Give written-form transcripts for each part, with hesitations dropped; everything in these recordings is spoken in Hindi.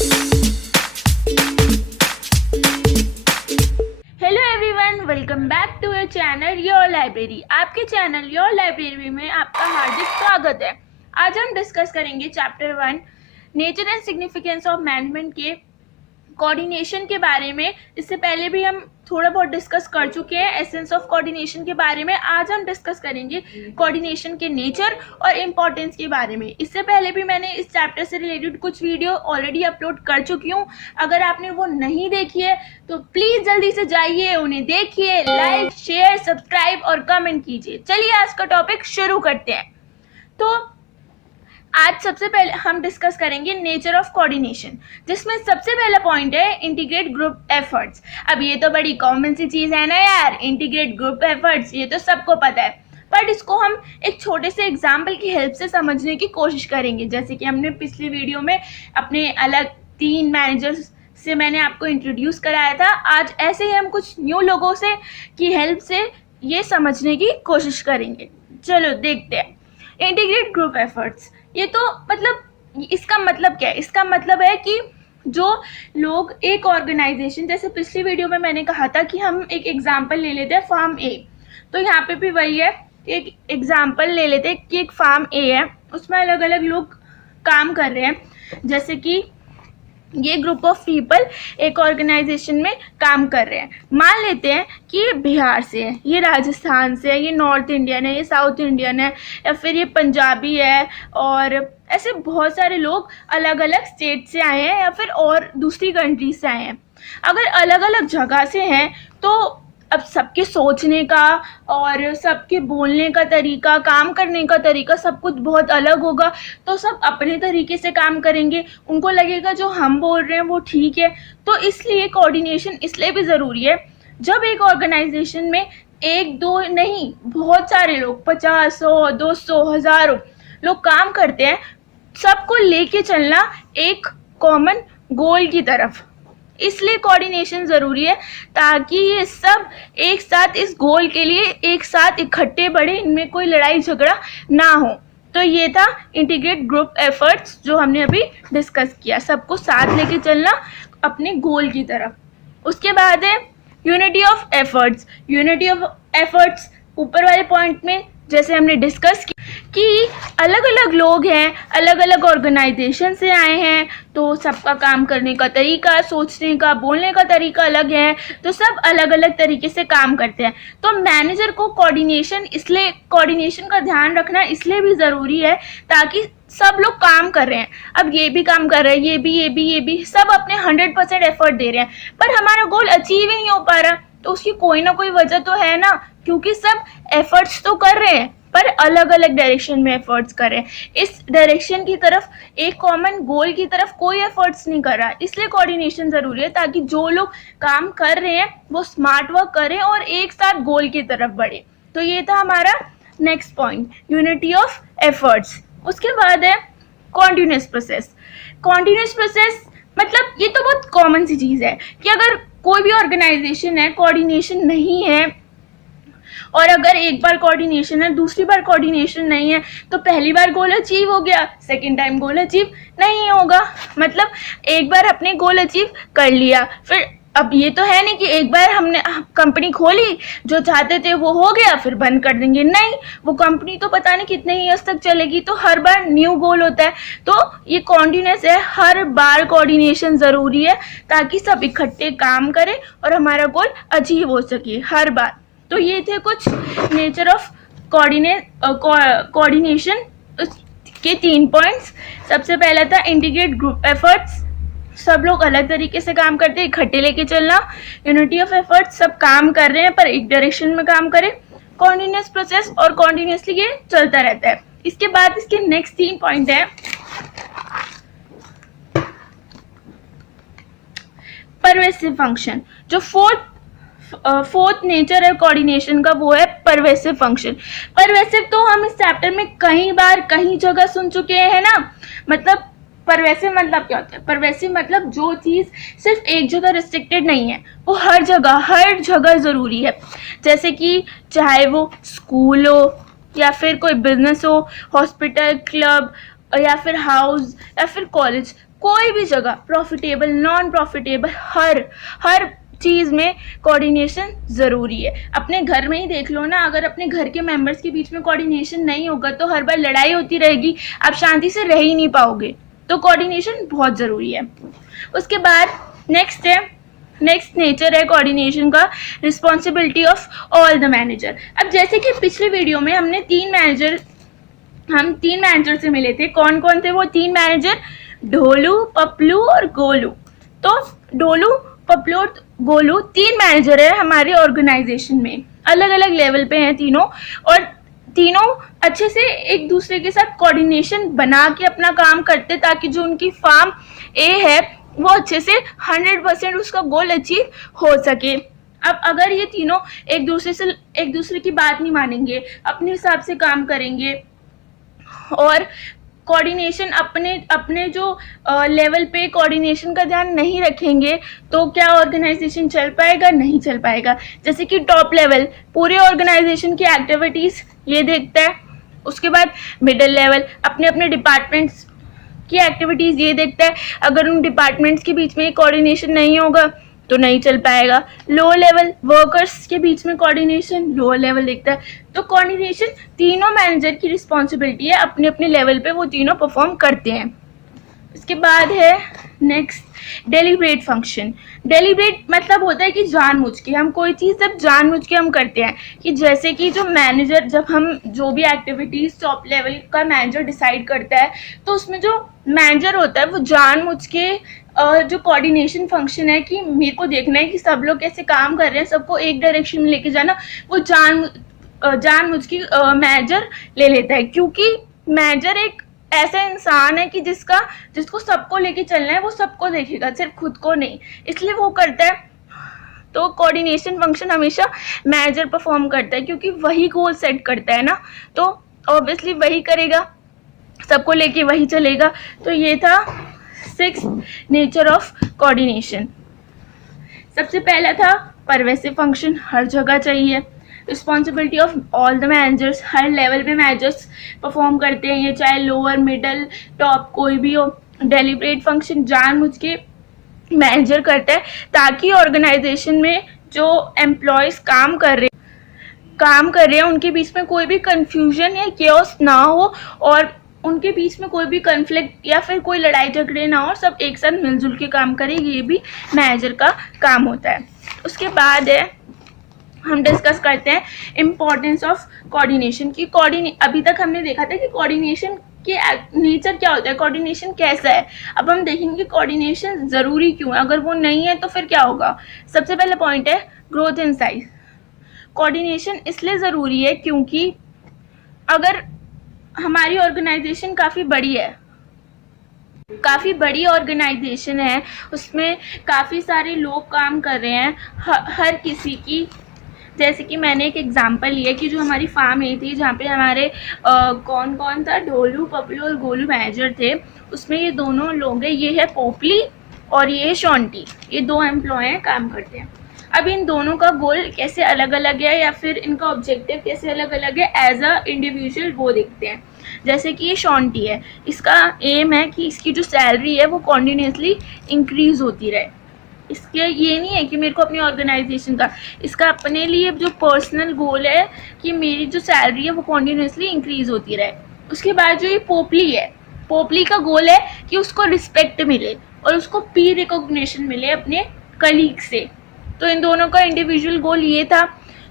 Hello everyone, welcome back to your channel your library. आपके चैनल योर लाइब्रेरी में आपका हार्दिक स्वागत है। आज हम डिस्कस करेंगे chapter 1 nature and significance of management के कोऑर्डिनेशन के बारे में। इससे पहले भी हम थोड़ा बहुत डिस्कस कर चुके हैं एसेंस ऑफ कोऑर्डिनेशन के बारे में। आज हम डिस्कस करेंगे कोऑर्डिनेशन के नेचर और इम्पोर्टेंस के बारे में। इससे पहले भी मैंने इस चैप्टर से रिलेटेड कुछ वीडियो ऑलरेडी अपलोड कर चुकी हूँ। अगर आपने वो नहीं देखी है तो प्लीज़ जल्दी से जाइए, उन्हें देखिए, लाइक, शेयर, सब्सक्राइब और कमेंट कीजिए। चलिए आज का टॉपिक शुरू करते हैं। तो आज सबसे पहले हम डिस्कस करेंगे नेचर ऑफ कोऑर्डिनेशन, जिसमें सबसे पहला पॉइंट है इंटीग्रेट ग्रुप एफर्ट्स। अब ये तो बड़ी कॉमन सी चीज़ है ना यार, इंटीग्रेट ग्रुप एफर्ट्स, ये तो सबको पता है। बट इसको हम एक छोटे से एग्जाम्पल की हेल्प से समझने की कोशिश करेंगे। जैसे कि हमने पिछली वीडियो में अपने अलग 3 मैनेजर्स से मैंने आपको इंट्रोड्यूस कराया था। आज ऐसे ही हम कुछ न्यू लोगों से की हेल्प से ये समझने की कोशिश करेंगे। चलो देखते हैं इंटीग्रेट ग्रुप एफर्ट्स। ये तो मतलब इसका मतलब क्या है? इसका मतलब है कि जो लोग एक ऑर्गेनाइजेशन, जैसे पिछली वीडियो में मैंने कहा था कि हम एक एग्जांपल ले लेते हैं फार्म ए, तो यहाँ पे भी वही है, एक एग्जांपल ले लेते हैं कि एक फार्म ए है, उसमें अलग अलग लोग काम कर रहे हैं। जैसे कि ये ग्रुप ऑफ पीपल एक ऑर्गेनाइजेशन में काम कर रहे हैं। मान लेते हैं कि ये बिहार से है, ये राजस्थान से है, ये नॉर्थ इंडियन है, ये साउथ इंडियन है, या फिर ये पंजाबी है, और ऐसे बहुत सारे लोग अलग अलग स्टेट से आए हैं या फिर और दूसरी कंट्री से आए हैं। अगर अलग अलग जगह से हैं तो अब सबके सोचने का और सबके बोलने का तरीका, काम करने का तरीका सब कुछ बहुत अलग होगा। तो सब अपने तरीके से काम करेंगे, उनको लगेगा जो हम बोल रहे हैं वो ठीक है। तो इसलिए कोऑर्डिनेशन इसलिए भी ज़रूरी है। जब एक ऑर्गेनाइजेशन में 1-2 नहीं, बहुत सारे लोग 50, 100, 200, हज़ारों लोग काम करते हैं, सबको लेके चलना एक कॉमन गोल की तरफ, इसलिए कोऑर्डिनेशन ज़रूरी है, ताकि ये सब एक साथ इस गोल के लिए एक साथ इकट्ठे बढ़े, इनमें कोई लड़ाई झगड़ा ना हो। तो ये था इंटीग्रेट ग्रुप एफर्ट्स जो हमने अभी डिस्कस किया, सबको साथ लेके चलना अपने गोल की तरफ। उसके बाद है unity of efforts. Unity of efforts ऊपर वाले पॉइंट में जैसे हमने डिस्कस किया कि अलग अलग लोग हैं, अलग अलग ऑर्गेनाइजेशन से आए हैं, तो सबका काम करने का तरीका, सोचने का, बोलने का तरीका अलग है, तो सब अलग अलग तरीके से काम करते हैं। तो मैनेजर को कोऑर्डिनेशन का ध्यान रखना इसलिए भी ज़रूरी है ताकि सब लोग काम कर रहे हैं। अब ये भी काम कर रहे हैं, ये भी सब अपने 100% एफर्ट दे रहे हैं, पर हमारा गोल अचीव ही नहीं हो पा रहा। तो उसकी कोई ना कोई वजह तो है ना, क्योंकि सब एफर्ट्स तो कर रहे हैं पर अलग अलग डायरेक्शन में एफर्ट्स कर रहे हैं। इस डायरेक्शन की तरफ, एक कॉमन गोल की तरफ कोई एफर्ट्स नहीं कर रहा। इसलिए कोऑर्डिनेशन ज़रूरी है ताकि जो लोग काम कर रहे हैं वो स्मार्ट वर्क करें और एक साथ गोल की तरफ बढ़े। तो ये था हमारा next point, unity of efforts. उसके बाद है कॉन्टिन्यूस प्रोसेस। कॉन्टिन्यूस प्रोसेस मतलब ये तो बहुत कॉमन सी चीज़ है कि अगर कोई भी ऑर्गेनाइजेशन है, कोऑर्डिनेशन नहीं है, और अगर एक बार कोऑर्डिनेशन है, दूसरी बार कोऑर्डिनेशन नहीं है, तो पहली बार गोल अचीव हो गया, सेकंड टाइम गोल अचीव नहीं होगा। मतलब एक बार अपने गोल अचीव कर लिया, फिर अब ये तो है नहीं कि एक बार हमने कंपनी खोली, जो चाहते थे वो हो गया, फिर बंद कर देंगे। नहीं, वो कंपनी तो पता नहीं कितने ईयर्स तक चलेगी, तो हर बार न्यू गोल होता है। तो ये कॉन्टिन्यूस है, हर बार कोऑर्डिनेशन ज़रूरी है ताकि सब इकट्ठे काम करें और हमारा गोल अचीव हो सके हर बार। तो ये थे कुछ नेचर ऑफ कोऑर्डिनेशन के 3 पॉइंट्स। सबसे पहला था इंटीग्रेट ग्रुप एफर्ट्स, सब लोग अलग तरीके से काम करते हैं, इकट्ठे लेके चलना। यूनिटी ऑफ एफर्ट्स, सब काम कर रहे हैं पर एक डायरेक्शन में काम करें। कॉन्टिन्यूस प्रोसेस, और कॉन्टिन्यूसली ये चलता रहता है। इसके बाद इसके नेक्स्ट 3 पॉइंट है परवेसिव फंक्शन। जो फोर्थ नेचर है कोऑर्डिनेशन का, वो है परवेसिव फंक्शन। परवेसिव तो हम इस चैप्टर में कई बार कई जगह सुन चुके हैं ना। मतलब परवेसिव मतलब क्या होता है? परवेसिव मतलब जो चीज़ सिर्फ एक जगह रिस्ट्रिक्टेड नहीं है, वो हर जगह ज़रूरी है। जैसे कि चाहे वो स्कूल हो या फिर कोई बिजनेस हो, हॉस्पिटल, क्लब या फिर हाउस या फिर कॉलेज, कोई भी जगह, प्रॉफिटेबल, नॉन प्रॉफिटेबल, हर चीज़ में कोऑर्डिनेशन ज़रूरी है। अपने घर में ही देख लो ना, अगर अपने घर के मेंबर्स के बीच में कोऑर्डिनेशन नहीं होगा तो हर बार लड़ाई होती रहेगी, आप शांति से रह ही नहीं पाओगे। तो कोऑर्डिनेशन बहुत ज़रूरी है। उसके बाद नेक्स्ट नेचर है कोऑर्डिनेशन का, responsibility of all the manager. अब जैसे कि पिछले वीडियो में हम तीन मैनेजर से मिले थे। कौन कौन थे वो तीन मैनेजर? ढोलू, पपलू और गोलू। तो ढोलू, पपलू और गोलू तीन मैनेजर है हमारे ऑर्गेनाइजेशन में, अलग अलग लेवल पे हैं तीनों, और तीनों अच्छे से एक दूसरे के साथ कोऑर्डिनेशन बना के अपना काम करते ताकि जो उनकी फार्म ए है वो अच्छे से 100% उसका गोल अचीव हो सके। अब अगर ये तीनों एक दूसरे की बात नहीं मानेंगे, अपने हिसाब से काम करेंगे और कोऑर्डिनेशन अपने जो लेवल पे कोऑर्डिनेशन का ध्यान नहीं रखेंगे तो क्या ऑर्गेनाइजेशन चल पाएगा? नहीं चल पाएगा। जैसे कि टॉप लेवल पूरे ऑर्गेनाइजेशन की एक्टिविटीज़ ये देखता है, उसके बाद मिडिल लेवल अपने अपने डिपार्टमेंट्स की एक्टिविटीज़ ये देखता है। अगर उन डिपार्टमेंट्स के बीच में कोऑर्डिनेशन नहीं होगा तो नहीं चल पाएगा। लो लेवल वर्कर्स के बीच में कोऑर्डिनेशन लोअर लेवल देखता है। तो कोऑर्डिनेशन तीनों मैनेजर की रिस्पॉन्सिबिलिटी है, अपने अपने लेवल पे वो तीनों परफॉर्म करते हैं। इसके बाद है नेक्स्ट डेलिब्रेट फंक्शन। डेलिब्रेट मतलब होता है कि जानबूझ के हम कोई चीज़ जब जानबूझ के हम करते हैं, कि जैसे कि जो मैनेजर, जब हम जो भी एक्टिविटीज़ टॉप लेवल का मैनेजर डिसाइड करता है तो उसमें जो मैनेजर होता है वो जानबूझ के जो कोऑर्डिनेशन फंक्शन है कि मेरे को देखना है कि सब लोग कैसे काम कर रहे हैं, सबको एक डायरेक्शन में लेके जाना, वो जानबूझ के मैनेजर ले लेता है। क्योंकि मैनेजर एक ऐसा इंसान है कि जिसको सबको लेके चलना है, वो सबको देखेगा, सिर्फ खुद को नहीं, इसलिए वो करता है। तो कोऑर्डिनेशन फंक्शन हमेशा मैनेजर परफॉर्म करता है क्योंकि वही गोल सेट करता है ना, तो ऑब्वियसली वही करेगा, सबको लेके वही चलेगा। तो ये था 6 नेचर ऑफ कोऑर्डिनेशन। सबसे पहला था परवेसिव फंक्शन, हर जगह चाहिए। Responsibility of all the managers, her level पे मैनेजर्स परफॉर्म करते हैं, ये चाहे लोअर, मिडल, टॉप कोई भी हो। डेलिब्रेट फंक्शन जानबूझ के मैनेजर करता है ताकि ऑर्गेनाइजेशन में जो एम्प्लॉयज काम कर रहे हैं उनके बीच में कोई भी कंफ्यूजन या केओस ना हो और उनके बीच में कोई भी कन्फ्लिक्ट या फिर कोई लड़ाई झगड़े ना हो, सब एक साथ मिलजुल के काम करें, ये भी मैनेजर का काम होता है। उसके बाद है हम डिस्कस करते हैं इम्पोर्टेंस ऑफ कोऑर्डिनेशन की। अभी तक हमने देखा था कि कोऑर्डिनेशन के नेचर क्या होता है, कोऑर्डिनेशन कैसा है। अब हम देखेंगे कोऑर्डिनेशन ज़रूरी क्यों है, अगर वो नहीं है तो फिर क्या होगा। सबसे पहला पॉइंट है ग्रोथ इन साइज। कोऑर्डिनेशन इसलिए ज़रूरी है क्योंकि अगर हमारी ऑर्गेनाइजेशन काफ़ी बड़ी ऑर्गेनाइजेशन है, उसमें काफ़ी सारे लोग काम कर रहे हैं, हर किसी की, जैसे कि मैंने एक एग्जांपल लिया कि जो हमारी फार्म ए थी जहाँ पे हमारे कौन कौन था, ढोलू, पपलू और गोलू मैनेजर थे, उसमें ये दोनों लोग हैं, ये है पोपली और ये है शॉन्टी, ये 2 एम्प्लॉय हैं, काम करते हैं। अब इन दोनों का गोल कैसे अलग अलग है या फिर इनका ऑब्जेक्टिव कैसे अलग अलग है एज अ इंडिविजुअल वो देखते हैं। जैसे कि ये शॉन्टी है, इसका एम है कि इसकी जो सैलरी है वो कॉन्टिन्यूसली इंक्रीज़ होती रहे। इसके ये नहीं है कि मेरे को अपनी ऑर्गेनाइजेशन का, इसका अपने लिए जो पर्सनल गोल है कि मेरी जो सैलरी है वो कॉन्टिन्यूसली इंक्रीज़ होती रहे। उसके बाद जो ये पोपली है, पोपली का गोल है कि उसको रिस्पेक्ट मिले और उसको पीर रिकॉग्निशन मिले अपने कलीग से। तो इन दोनों का इंडिविजुअल गोल ये था।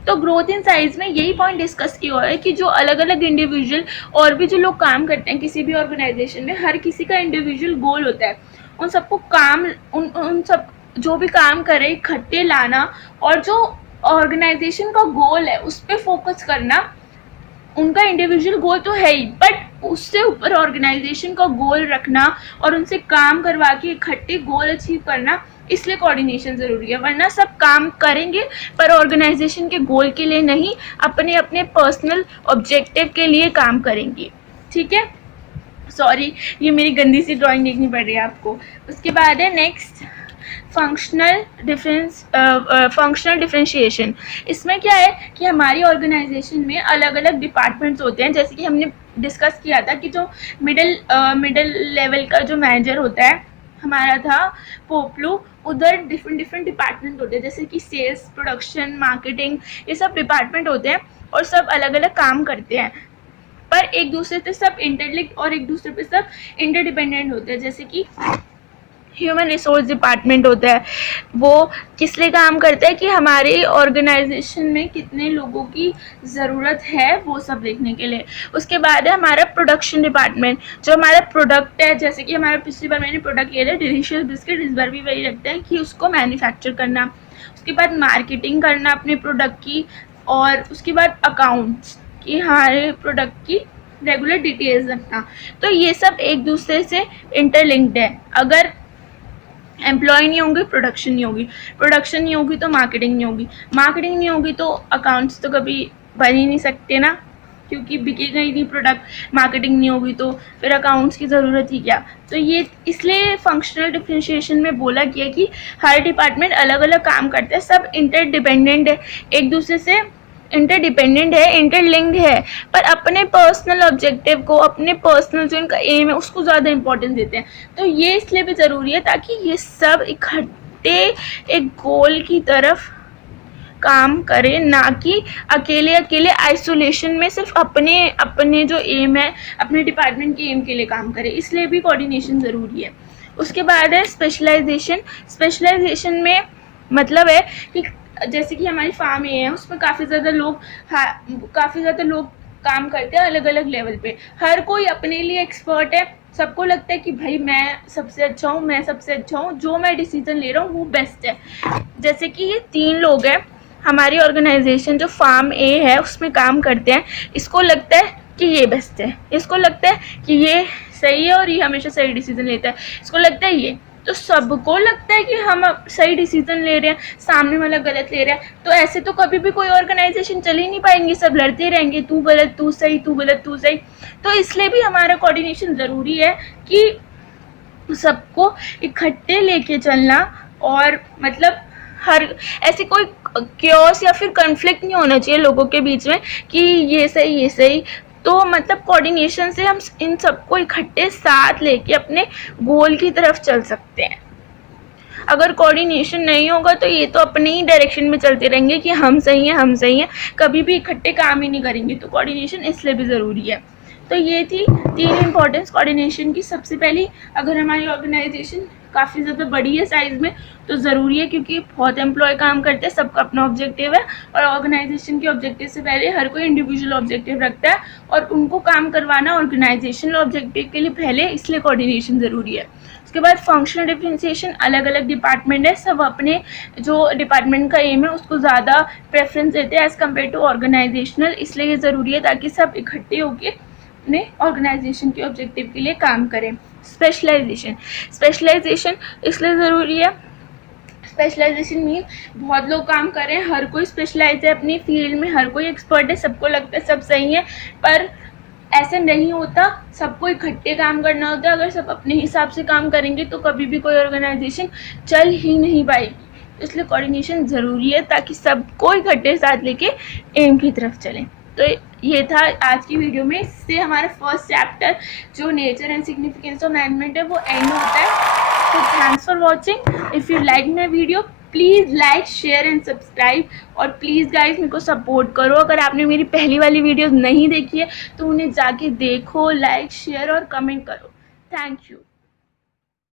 तो ग्रोथ इन साइज में यही पॉइंट डिस्कस किया हुआ है कि जो अलग अलग इंडिविजुअल और भी जो लोग काम करते हैं किसी भी ऑर्गेनाइजेशन में, हर किसी का इंडिविजुअल गोल होता है। उन सबको काम उन सब जो भी काम करे इकट्ठे लाना और जो ऑर्गेनाइजेशन का गोल है उस पर फोकस करना। उनका इंडिविजुअल गोल तो है ही, बट उससे ऊपर ऑर्गेनाइजेशन का गोल रखना और उनसे काम करवा के इकट्ठे गोल अचीव करना, इसलिए कोऑर्डिनेशन ज़रूरी है। वरना सब काम करेंगे पर ऑर्गेनाइजेशन के गोल के लिए नहीं, अपने अपने पर्सनल ऑब्जेक्टिव के लिए काम करेंगे। ठीक है, सॉरी ये मेरी गंदी सी ड्राइंग देखनी पड़ रही है आपको। उसके बाद है नेक्स्ट फंक्शनल डिफरेंशिएशन। इसमें क्या है कि हमारी ऑर्गेनाइजेशन में अलग अलग डिपार्टमेंट्स होते हैं। जैसे कि हमने डिस्कस किया था कि जो मिडिल लेवल का जो मैनेजर होता है हमारा था पोप्लो, उधर डिफरेंट डिपार्टमेंट होते हैं, जैसे कि सेल्स, प्रोडक्शन, मार्केटिंग, ये सब डिपार्टमेंट होते हैं और सब अलग अलग काम करते हैं, पर एक दूसरे से सब इंटरलिंक्ड और एक दूसरे पे सब इंटरडिपेंडेंट होते हैं। जैसे कि ह्यूमन रिसोर्स डिपार्टमेंट होता है, वो किस लिए काम करता है कि हमारे ऑर्गेनाइजेशन में कितने लोगों की ज़रूरत है वो सब देखने के लिए। उसके बाद है हमारा प्रोडक्शन डिपार्टमेंट, जो हमारा प्रोडक्ट है, जैसे कि हमारा पिछली बार मैंने प्रोडक्ट लिया था डिलीशियस बिस्किट, इस बार भी वही रखते हैं कि उसको मैन्युफैक्चर करना। उसके बाद मार्केटिंग करना अपने प्रोडक्ट की, और उसके बाद अकाउंट्स कि हमारे प्रोडक्ट की रेगुलर डिटेल्स रखना। तो ये सब एक दूसरे से इंटरलिंक्ड है। अगर एम्प्लॉय नहीं होंगे प्रोडक्शन नहीं होगी, प्रोडक्शन नहीं होगी तो मार्केटिंग नहीं होगी, मार्केटिंग नहीं होगी तो अकाउंट्स तो कभी बन ही नहीं सकते ना, क्योंकि बिकेगा ही नहीं प्रोडक्ट। मार्केटिंग नहीं होगी तो फिर अकाउंट्स की ज़रूरत ही क्या। तो ये इसलिए फंक्शनल डिफरेंशिएशन में बोला गया कि हर डिपार्टमेंट अलग अलग काम करते हैं, सब इंटरडिपेंडेंट है, एक दूसरे से इंटरडिपेंडेंट है, इंटरलिंक्ड है, पर अपने पर्सनल ऑब्जेक्टिव को, अपने पर्सनल जो इनका एम है उसको ज़्यादा इंपॉर्टेंस देते हैं। तो ये इसलिए भी ज़रूरी है ताकि ये सब इकट्ठे एक गोल की तरफ काम करे, ना कि अकेले अकेले आइसोलेशन में सिर्फ अपने अपने जो एम है, अपने डिपार्टमेंट के एम के लिए काम करे। इसलिए भी कोऑर्डिनेशन ज़रूरी है। उसके बाद है स्पेशलाइजेशन। स्पेशलाइजेशन में मतलब है कि जैसे कि हमारी फार्म ए है, उसमें काफ़ी ज़्यादा लोग काम करते हैं अलग अलग लेवल पे। हर कोई अपने लिए एक्सपर्ट है, सबको लगता है कि भाई मैं सबसे अच्छा हूँ, मैं सबसे अच्छा हूँ, जो मैं डिसीजन ले रहा हूँ वो बेस्ट है। जैसे कि ये 3 लोग हैं हमारी ऑर्गेनाइजेशन जो फार्म ए है उसमें काम करते हैं, इसको लगता है कि ये बेस्ट है, इसको लगता है कि ये सही है और ये हमेशा सही डिसीजन लेता है, इसको लगता है ये। तो सबको लगता है कि हम सही डिसीजन ले रहे हैं, सामने वाला गलत ले रहा है, तो ऐसे तो कभी भी कोई ऑर्गेनाइजेशन चल ही नहीं पाएंगी, सब लड़ते रहेंगे, तू गलत तू सही, तू गलत तू सही। तो इसलिए भी हमारा कोऑर्डिनेशन ज़रूरी है कि सबको इकट्ठे लेके चलना, और मतलब हर ऐसे कोई क्योस या फिर कन्फ्लिक्ट नहीं होना चाहिए लोगों के बीच में कि ये सही। तो मतलब कोऑर्डिनेशन से हम इन सबको इकट्ठे साथ लेके अपने गोल की तरफ चल सकते हैं। अगर कोऑर्डिनेशन नहीं होगा तो ये तो अपने ही डायरेक्शन में चलते रहेंगे कि हम सही हैं, कभी भी इकट्ठे काम ही नहीं करेंगे। तो कोऑर्डिनेशन इसलिए भी ज़रूरी है। तो ये थी 3 इम्पॉर्टेंस कोऑर्डिनेशन की। सबसे पहली, अगर हमारी ऑर्गेनाइजेशन काफ़ी ज़्यादा बड़ी है साइज़ में तो ज़रूरी है, क्योंकि बहुत एम्प्लॉय काम करते हैं, सबका अपना ऑब्जेक्टिव है, और ऑर्गेनाइजेशन के ऑब्जेक्टिव से पहले हर कोई इंडिविजुअल ऑब्जेक्टिव रखता है, और उनको काम करवाना ऑर्गेनाइजेशनल ऑब्जेक्टिव के लिए पहले, इसलिए कोऑर्डिनेशन ज़रूरी है। उसके बाद फंक्शनल डिफरेंशिएशन, अलग अलग डिपार्टमेंट है, सब अपने जो डिपार्टमेंट का एम है उसको ज़्यादा प्रेफरेंस देते हैं एज़ कम्पेयर टू ऑर्गेनाइजेशनल, इसलिए ये ज़रूरी है ताकि सब इकट्ठे होकर अपने ऑर्गेनाइजेशन के ऑब्जेक्टिव के लिए काम करें। स्पेशलाइजेशन इसलिए ज़रूरी है, स्पेशलाइजेशन में बहुत लोग काम कर रहे हैं, हर कोई स्पेशलाइज है अपनी फील्ड में, हर कोई एक्सपर्ट है, सबको लगता है सब सही है, पर ऐसा नहीं होता, सबको इकट्ठे काम करना होता है। अगर सब अपने हिसाब से काम करेंगे तो कभी भी कोई ऑर्गेनाइजेशन चल ही नहीं पाएगी। इसलिए कोऑर्डिनेशन ज़रूरी है ताकि सबको इकट्ठे साथ लेके एम की तरफ चलें। तो ये था आज की वीडियो में। इससे हमारा फर्स्ट चैप्टर जो nature and significance of management है वो एंड होता है। तो thanks for watching. If you like my video please like, share and subscribe, और प्लीज़ गाइस मेरे को सपोर्ट करो। अगर आपने मेरी पहली वाली वीडियोज़ नहीं देखी है तो उन्हें जाके देखो, लाइक, शेयर और कमेंट करो। Thank you.